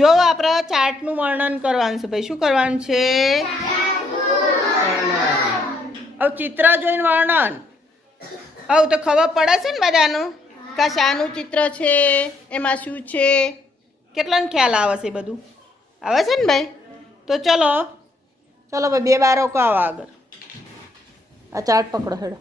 જો આપણે ચાર્ટનું વર્ણન કરવાનું છે ભાઈ. શું કરવાનું છે? હવે ચિત્ર જોઈને વર્ણન. હવે તો ખબર પડે છે ને બધાનું કે શાનું ચિત્ર છે, એમાં શું છે, કેટલાને ખ્યાલ આવે છે બધું? આવે છે ને ભાઈ? તો ચલો ચલો ભાઈ, 2 બાળકો આવો આગળ. આ ચાર્ટ પકડો હેડો.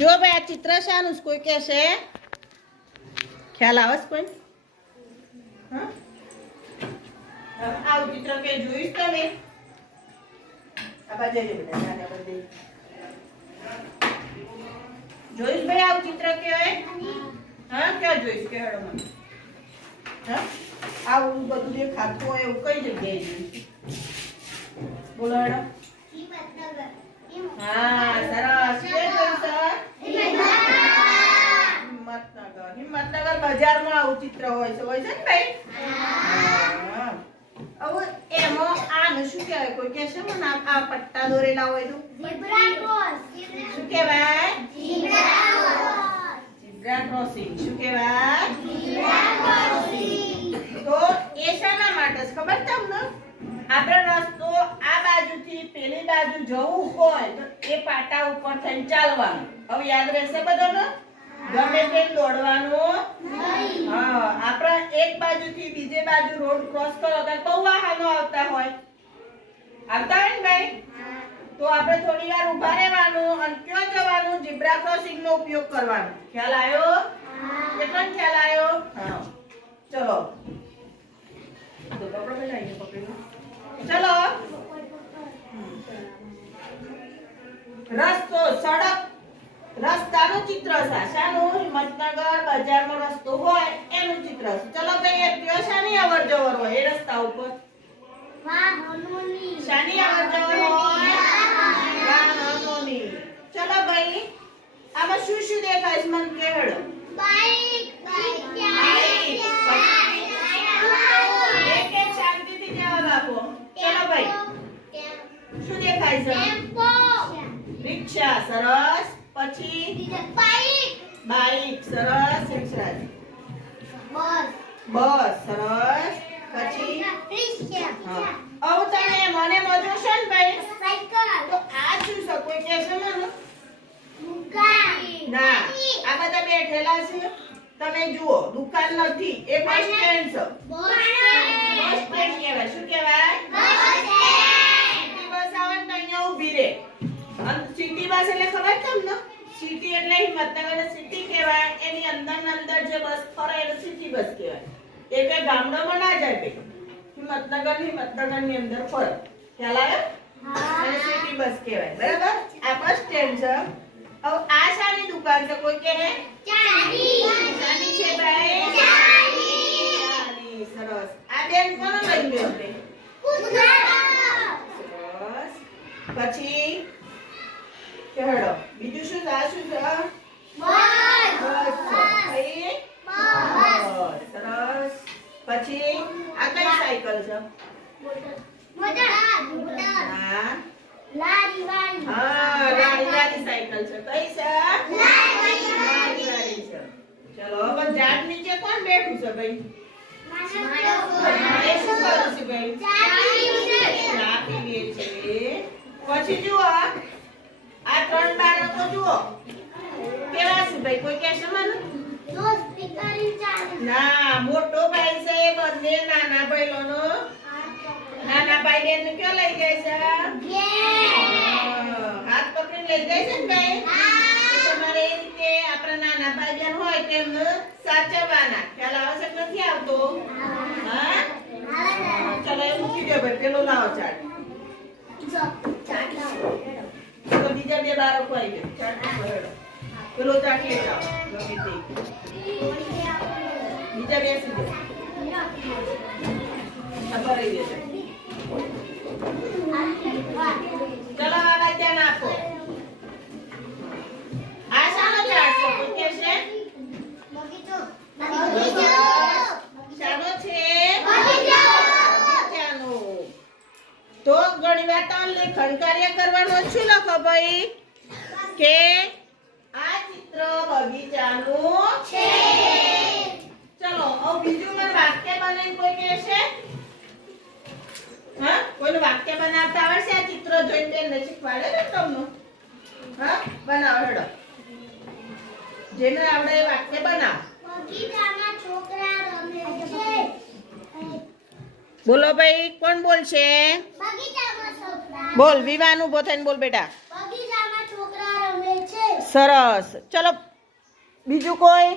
જો ભાઈ આ ચિત્ર શાનું છે? કોઈ કહેશે? ખ્યાલ આવે છે કોઈ? હા, આવું ચિત્ર કે જોઈશ તમે? આ બાજુ બેટા, આ બાજુ જોઈશ ભાઈ. આવું ચિત્ર કહેવાય? હા, ક્યાં જોઈશ? કે હેડો મને. હા, આવું બધું દેખાતું હોય એવું કઈ જગ્યાએ જોઈશ? બોલો હેડો. હા, સરસ. કે જોઈશ? હિંમતનગર બજારમાં આવું ચિત્ર હોય છે ને ભાઈ? હા. હવે એમાં આનું શું કહેવાય? કોઈ કહેશે મને? આ પટ્ટા દોરેલા હોય તો શું કહેવાય? Zebra crossing. શું કહેવાય? તો એ શાના માટે છે ખબર તમને? આપણે રસ્તો આ બાજુથી પેલી બાજુ જવું હોય તો એ પાટા ઉપર થઈને ચાલવાનું. હવે યાદ રહેશે બધાને? ગમે તેમ દોડવાનું નહીં. હા, આપણે એક બાજુથી બીજે બાજુ રોડ ક્રોસ કરો તો બહુ વાહનો આવતા હોય ને ભાઈ? તો આપણે થોડી વાર ઊભા રહેવાનું અને ક્યાં જવાનું? ઝીબ્રા ક્રોસિંગ નો ઉપયોગ કરવાનો. ખ્યાલ આવ્યો? કેટલો ખ્યાલ આવ્યો? હા, ચલો તો પકડો બેટા, અહીં પકડી ચલો. રસ્તો, સડક, રસ્તાનું ચિત્ર છે. શાનું? હિંમતનગર બજારમાં રસ્તો હોય એનું ચિત્ર છે. ચલો ભાઈ, એ કયો શાની અવર જવર હોય એ રસ્તા ઉપર? શાની અવર જવર હોય? વાહનોની. ચલો ભાઈ, આમાં શું શું દેખાય છે મને કહેડો? બાઈક. એક શાંતિથી જવાબ આપો. ચલો ભાઈ, શું દેખાય છે? રિક્ષા. સરસ. પછી બાઈક. સરસ. બસ. સરસ. પછી હા. હવે તમે મને મજો છો ને ભાઈ? તો આ શું છે? કોઈ કહેશે મને? ના, આ બધા બેઠેલા છે તમે જુઓ. દુકાન નથી, એ બસ સ્ટેન્ડ છે. બસ સ્ટેન્ડ કહેવાય. શું કહેવાય? બસ આવે ને અહીંયા ઊભી રહે. સિટી બસ એટલે ખબર તમને? સિટી એટલે હિંમતનગર સિટી કહેવાય. એની અંદર જે બસ ફરે એને સિટી બસ કહેવાય. એ કે ગામડામાં ના જાય ભાઈ. હિંમતનગરની અંદર ફરે. ખ્યાલ આવ્યો? અને સિટી બસ કહેવાય. બરાબર? આ બસ સ્ટેન્ડ છે. હવે આ શાની દુકાન છે? કોઈ કહે? શાની છે ભાઈ? ચાની. સરસ. આ બેન કોનો લઈ ગયો છે? સરસ. પછી કેડો બીજું શું? આ શું છે? સરસ. પછી આ કઈ સાયકલ છે? લારી સાયકલ છે. કઈ છે? લારી છે. ચલો હવે ઝાડ નીચે કોણ બેઠું છે ભાઈ? એ શું કરું છે ભાઈ? ચા પીવે છે. પછી જુઓ આ 3 બાળકો જુઓ કેવા છે ભાઈ? કોઈ કહેશે મને? ના, મોટો ભાઈ છે એ બંને નાના ભાઈઓનો. નાના ભાઈ બેન કયો લઈ જાય છે? હાથ પકડીને લઈ જાય છે ને ભાઈ? તમારે એ રીતે આપણા નાના ભાઈ બેન હોય તેમને સાચવવાના. ખ્યાલ આવે છે કે નથી આવતો? હા, ચલો એ મૂકી દો ભાઈ. પેલો લાવો ચાટ. તો બીજા 2 બાળકો આવી ગયા. ચાટ પકડો. પેલો ચાટ લઈ જાઓ. બીજા બેસી જાઓ. આ ભરાઈ દેજો. ખડકાર્ય કરવાનું શું લખો ભાઈ કે આ ચિત્ર બગીચાનું છે. ચલો હવે બીજું મને વાક્ય બનાવીને કોઈ કહેશે? હા, કોઈનું વાક્ય બનાવતા આવડશે? આ ચિત્ર જોઈને બેન શીખવાડે ને તમને? હા, બનાવો હેડો. જેને આવડે એ વાક્ય બનાવો. બગીચામાં છોકરા રમે છે. બોલો ભાઈ, કોણ બોલશે? બગીચામાં છોકરા. બોલ, વિવાન ઉભો થઈને બોલ બેટા. બગીચામાં છોકરા રમે છે. સરસ. ચલો બીજું કોઈ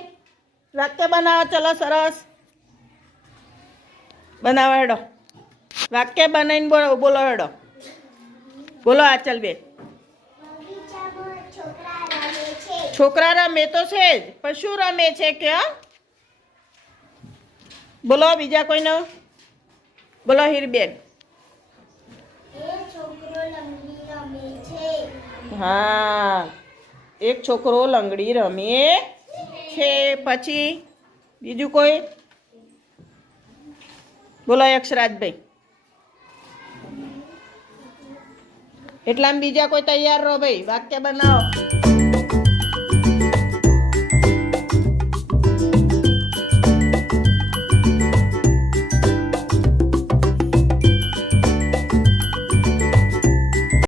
વાક્ય બનાવો. ચલો સરસ બનાવો હેડો. વાક્ય બનાવીને બોલો હેડો. બોલો આચલ બેન. બગીચામાં છોકરા રમે છે. છોકરા રમે તો છે જ, પણ શું રમે છે કે? બોલો બીજા કોઈનો. બોલો હીરબેન. એ છોકરો લંગડી રમે છે. હા, એક છોકરો લંગડી રમે છે. પછી બીજું કોઈ? બોલો યક્ષરાજભાઈ. એટલામાં બીજા કોઈ તૈયાર રહો ભાઈ, વાક્ય બનાવો.